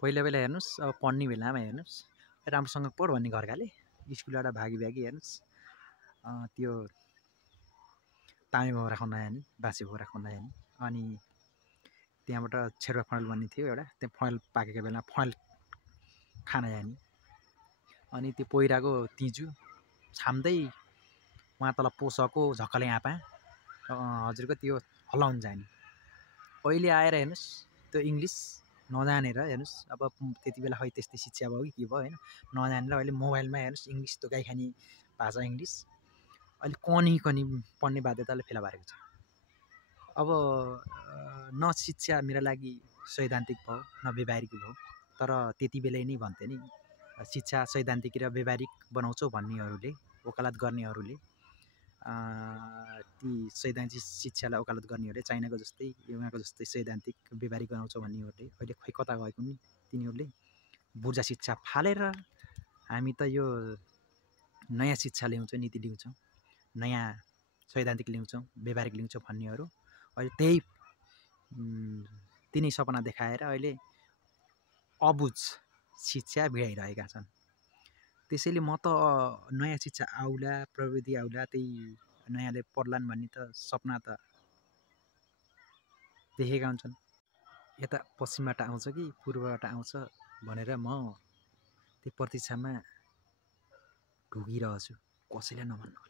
पहिला पहिला हेर्नुहोस्, अब पढ्ने बेलामा हेर्नुहोस्, राम्रोसँग पढ भन्ने घरकाले स्कुलबाट भागी हेर्नुहोस्, त्यो तामे भौरा खुवाउन जाने, बासी भौरा खुवाउन जाने, अनि त्यहाँबाट छेर्वा फँयल भन्ने थियो एउटा, त्यहाँ फँयल पाकेको बेलामा फँयल खान जाने, अनि त्यो पहिराको तिजु छाम्दै उहाँ तल पोसको झक्कले आँपा हजुरको त्यो हल्लाउन जाने। अहिले आएर हेर्नुहोस् त्यो इङ्ग्लिस नजानेर हेर्नुहोस्, अब त्यति बेला खै त्यस्तै शिक्षा भयो कि के भयो होइन, नजानेर अहिले मोबाइलमा हेर्नुहोस् इङ्ग्लिस त्यो गाई खाने भाषा इङ्ग्लिस अहिले कनी पढ्ने बाध्यताले फेला पारेको छ। अब न शिक्षा मेरो लागि सैद्धान्तिक भयो न व्यवहारिक भयो, तर त्यति बेलै नै भन्थे नि शिक्षा सैद्धान्तिक र व्यवहारिक बनाउँछौ भन्नेहरूले, वकालत गर्नेहरूले, ती सैद्धान्तिक शिक्षालाई वकालत गर्नेहरूले चाइनाको जस्तै उहाँको जस्तै सैद्धान्तिक व्यवहारिक बनाउँछ भन्नेहरूले अहिले खै कता गएको नि तिनीहरूले बुर्जा शिक्षा फालेर हामी त यो नयाँ शिक्षा ल्याउँछौँ, नीति ल्याउँछौँ, नयाँ सैद्धान्तिक ल्याउँछौँ, व्यवहारिक ल्याउँछौँ भन्नेहरू अहिले त्यही तिनै सपना देखाएर अहिले अबुझ शिक्षा भिडाइरहेका छन्। त्यसैले म त नयाँ शिक्षा आउला, प्रविधि आउला, त्यही नयाँले पढ्लान् भन्ने त सपना त देखेका हुन्छन्। यता पश्चिमबाट आउँछ कि पूर्वबाट आउँछ भनेर म त्यो प्रतीक्षामा ढुकिरहेछु, कसैले नभन्नु होला।